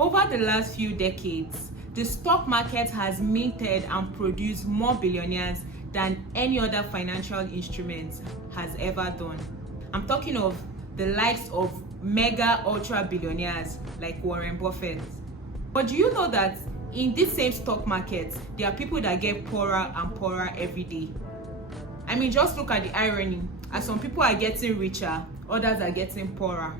Over the last few decades, the stock market has minted and produced more billionaires than any other financial instrument has ever done. I'm talking of the likes of mega ultra billionaires like Warren Buffett. But do you know that in this same stock market, there are people that get poorer and poorer every day? I mean, just look at the irony. As some people are getting richer, others are getting poorer.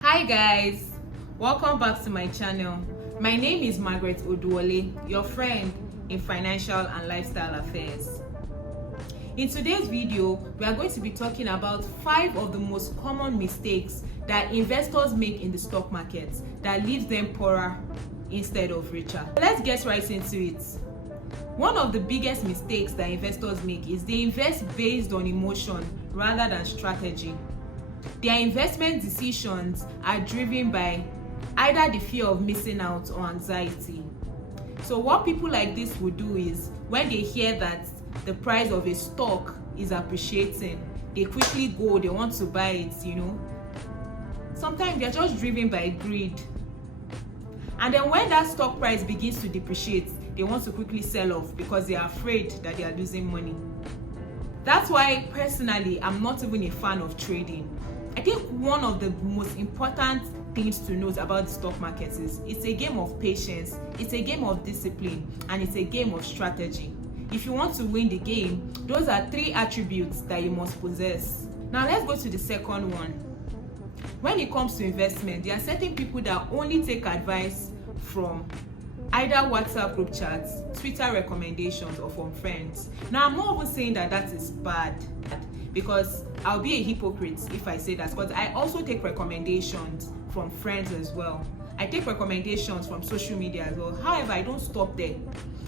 Hi guys, welcome back to my channel. My name is Margaret Oduwole, your friend in financial and lifestyle affairs. In today's video, we are going to be talking about 5 of the most common mistakes that investors make in the stock market that leaves them poorer instead of richer. Let's get right into it. One of the biggest mistakes that investors make is they invest based on emotion rather than strategy. Their investment decisions are driven by either the fear of missing out or anxiety. So what people like this would do is, when they hear that the price of a stock is appreciating, they quickly go, they want to buy it, Sometimes they're just driven by greed. And then when that stock price begins to depreciate, they want to quickly sell off because they are afraid that they are losing money. That's why personally, I'm not even a fan of trading. I think one of the most important things to note about the stock market is it's a game of patience, it's a game of discipline, and it's a game of strategy. If you want to win the game, those are 3 attributes that you must possess. Now let's go to the second one. When it comes to investment, there are certain people that only take advice from either WhatsApp group chats, Twitter recommendations, or from friends. Now I'm not even saying that is bad, because I'll be a hypocrite if I say that, because I also take recommendations from friends as well. I take recommendations from social media as well. However, I don't stop there.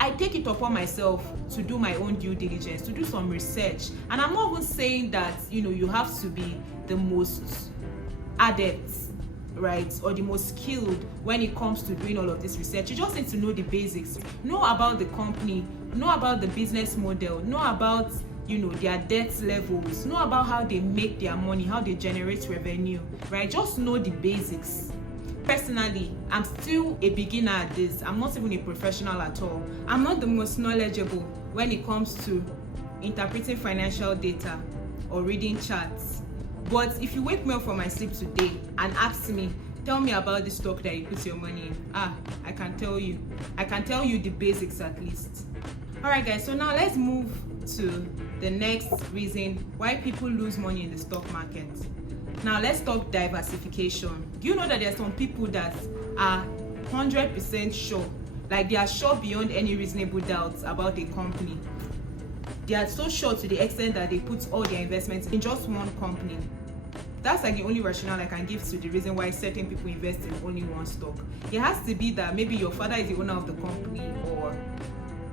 I take it upon myself to do my own due diligence, to do some research. And I'm not even saying that, you have to be the most adept, right, or the most skilled when it comes to doing all of this research. You just need to know the basics. Know about the company, know about the business model, know about their debt levels, know about how they make their money, how they generate revenue, right? Just know the basics. Personally, I'm still a beginner at this. I'm not even a professional at all. I'm not the most knowledgeable when it comes to interpreting financial data or reading charts. But if you wake me up from my sleep today and ask me, tell me about the stock that you put your money in, I can tell you. I can tell you the basics at least. Alright guys, so now let's move to the next reason why people lose money in the stock market. Now let's talk diversification. Do you know that there are some people that are 100% sure, like they are sure beyond any reasonable doubt about a company? They are so sure to the extent that they put all their investments in just one company. That's like the only rationale I can give to the reason why certain people invest in only one stock. It has to be that maybe your father is the owner of the company, or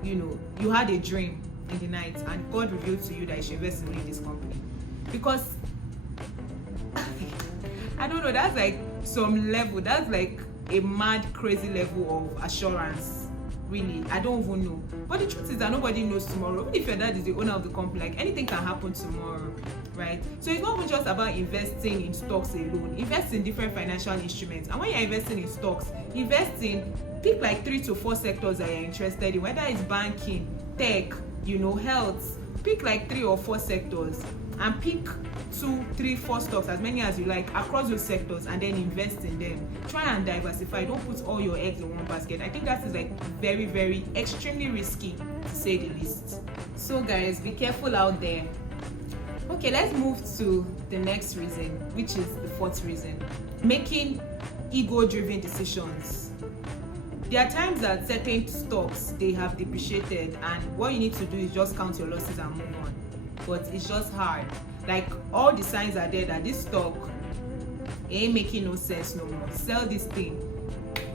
you had a dream in the night and God revealed to you that you should invest in this company. Because I don't know, that's like some level, that's like a mad, crazy level of assurance. Really, I don't even know. But the truth is that nobody knows tomorrow. Even if your dad is the owner of the company, like anything can happen tomorrow, right? So it's not even just about investing in stocks alone. Invest in different financial instruments. And when you're investing in stocks, pick like 3 to 4 sectors that you're interested in, whether it's banking, tech, health. Pick like 3 or 4 sectors and pick 2, 3, 4 stocks, as many as you like, across those sectors, and then invest in them. Try and diversify. Don't put all your eggs in one basket. I think that is like very, very extremely risky, to say the least. So guys, be careful out there. Okay, let's move to the next reason, which is the 4th reason: making ego-driven decisions. There are times that certain stocks, they have depreciated, and what you need to do is just count your losses and move on. But it's just hard. Like, all the signs are there that this stock ain't making no sense no more. Sell this thing.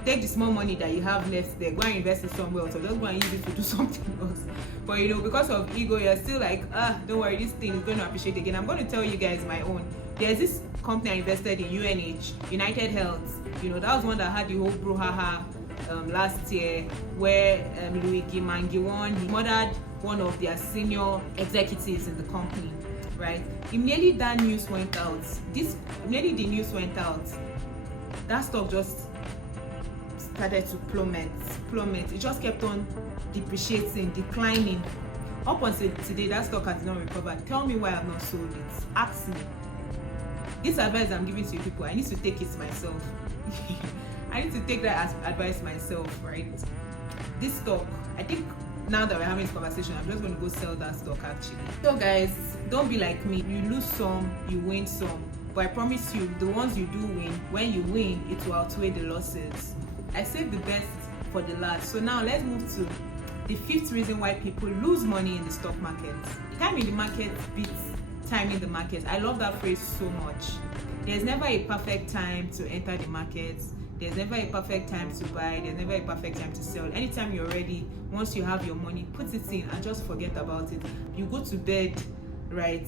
Take the small money that you have left there, go and invest it somewhere else, or just go and use it to do something else. But because of ego, you're still like, don't worry, this thing is going to appreciate again. I'm going to tell you guys my own. There's this company I invested in, UNH, United Health. That was one that had the whole brouhaha last year, where Luigi Mangione, he murdered one of their senior executives in the company, right? Immediately the news went out, that stock just started to plummet. It just kept on depreciating, declining. Up until today, that stock has not recovered. Tell me why I've not sold it. Ask me. This advice I'm giving to you people, I need to take it myself. I need to take that as advice myself, right? This stock, I think now that we're having this conversation, I'm just going to go sell that stock actually. So guys, don't be like me. You lose some, you win some. But I promise you, the ones you do win, when you win, it will outweigh the losses. I saved the best for the last. So now let's move to the 5th reason why people lose money in the stock market. Time in the market beats time in the market. I love that phrase so much. There's never a perfect time to enter the market. There's never a perfect time to buy. There's never a perfect time to sell. Anytime you're ready, once you have your money, put it in and just forget about it. You go to bed, right,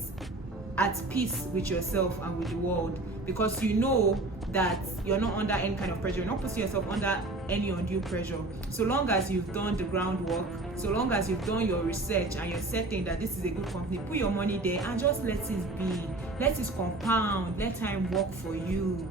at peace with yourself and with the world, because you know that you're not under any kind of pressure. You're not putting yourself under any undue pressure. So long as you've done the groundwork, so long as you've done your research and you're certain that this is a good company, put your money there and just let it be. Let it compound. Let time work for you.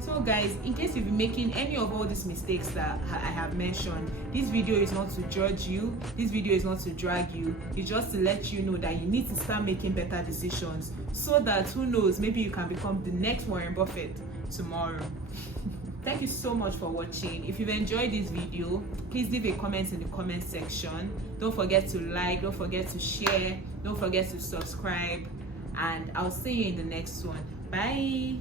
So guys, in case you've been making any of all these mistakes that I have mentioned, this video is not to judge you, this video is not to drag you, it's just to let you know that you need to start making better decisions, so that, who knows, maybe you can become the next Warren Buffett tomorrow. Thank you so much for watching. If you've enjoyed this video, please leave a comment in the comment section. Don't forget to like, don't forget to share, don't forget to subscribe, and I'll see you in the next one. Bye.